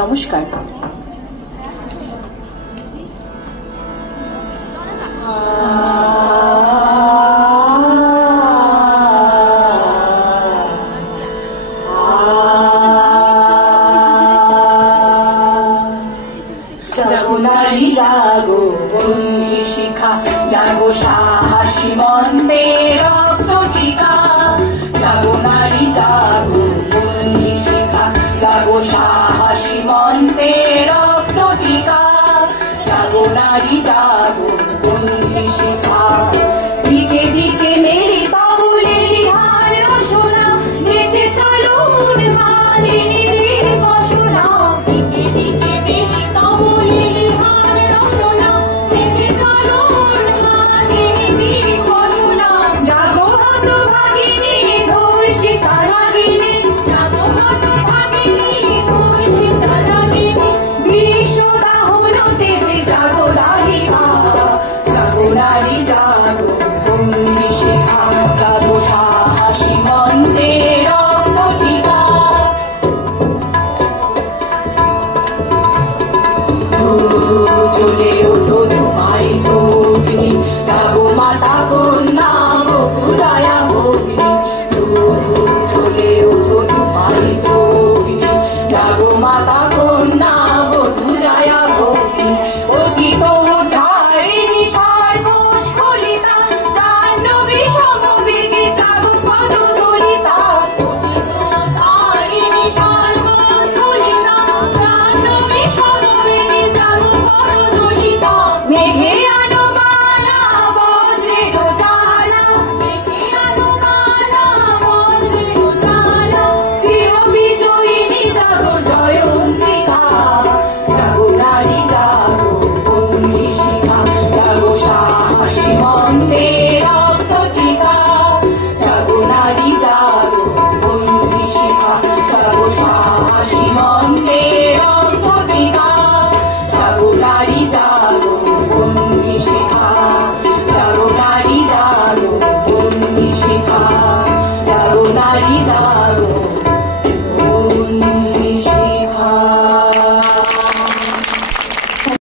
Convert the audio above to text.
নমস্কার। জাগো নারী জাগো বন্দি শিখা, জাগো সাহসী মন্ত্রে রক্ত টিকা। জাগো নারী জাগো বন্দি শিখা, জাগো সাহসী মন্ত্রে রক্ত টিকা। জাগো নারী জাগো বন্দি শিখা, দিকে দিকে মেরে বাবুলের হার রসনা, নেচে চলো মালে